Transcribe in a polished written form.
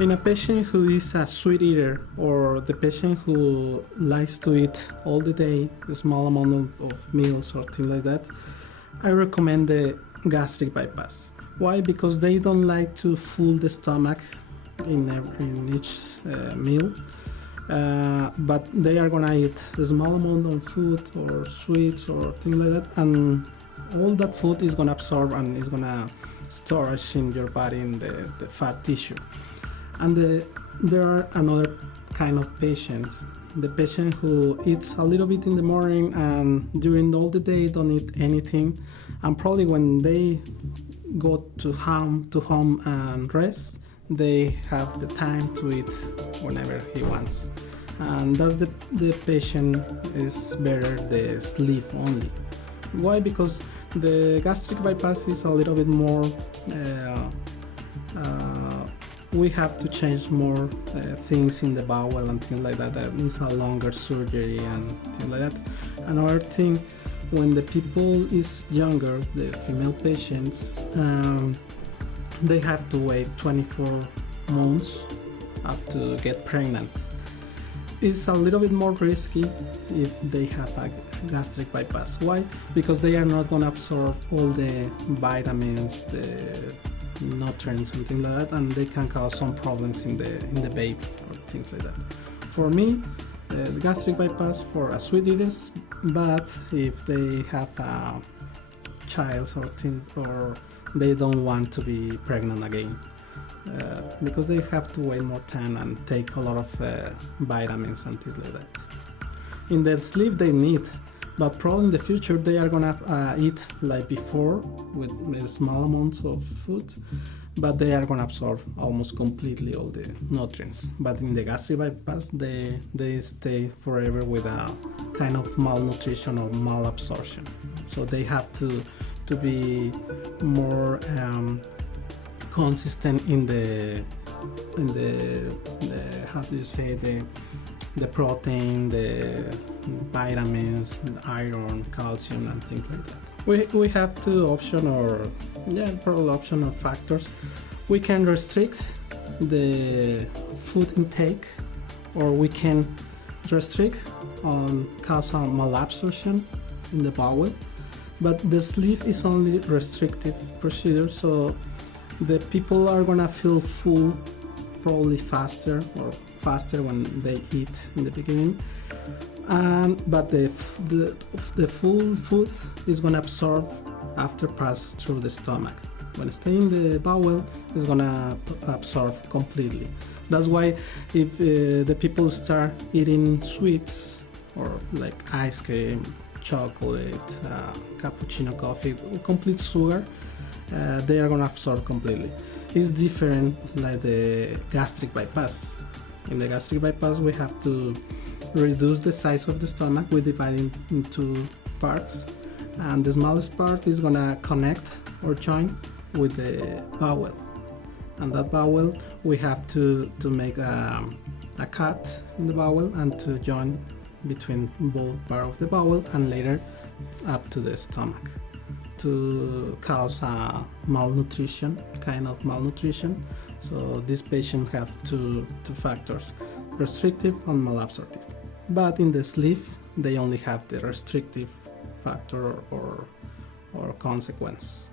In a patient who is a sweet eater or the patient who likes to eat all the day a small amount of meals or things like that, I recommend the gastric bypass. Why? Because they don't like to fill the stomach in each meal, but they are gonna eat a small amount of food or sweets or things like that, and all that food is gonna absorb and is gonna storage in your body in the fat tissue. And there are another kind of patients, the patient who eats a little bit in the morning and during all the day don't eat anything, and probably when they go to home and rest, they have the time to eat whenever he wants. And that's the patient is better the sleep only. Why? Because the gastric bypass is a little bit more we have to change more things in the bowel and things like that. That needs a longer surgery and things like that. Another thing, when the people is younger, the female patients, they have to wait 24 months up to get pregnant. It's a little bit more risky if they have a gastric bypass. Why? Because they are not going to absorb all the vitamins, the nutrients and things like that, and they can cause some problems in the baby or things like that. For me, the gastric bypass for sweet eaters, but if they have a child or things, or they don't want to be pregnant again, because they have to wait more time and take a lot of vitamins and things like that. In the sleep they need, but probably in the future they are gonna eat like before with small amounts of food, but they are gonna absorb almost completely all the nutrients. But in the gastric bypass, they stay forever with a kind of malnutrition or malabsorption. So they have to be more consistent in the how do you say, the protein, the vitamins, the iron, calcium, and things like that. We have two optional factors. We can restrict the food intake, or we can restrict on cause malabsorption in the bowel. But the sleep is only restrictive procedure, so the people are gonna feel full probably faster when they eat in the beginning, but the full food is going to absorb after pass through the stomach. When it stay in the bowel, it's going to absorb completely. That's why if the people start eating sweets or like ice cream, chocolate, cappuccino, coffee, complete sugar, they are going to absorb completely. It's different like the gastric bypass. In the gastric bypass, we have to reduce the size of the stomach. We divide it into parts, and the smallest part is gonna connect or join with the bowel. And that bowel, we have to make a cut in the bowel and to join between both parts of the bowel and later up to the stomach, to cause a malnutrition, kind of malnutrition. So these patients have two factors, restrictive and malabsorptive. But in the sleep, they only have the restrictive factor or consequence.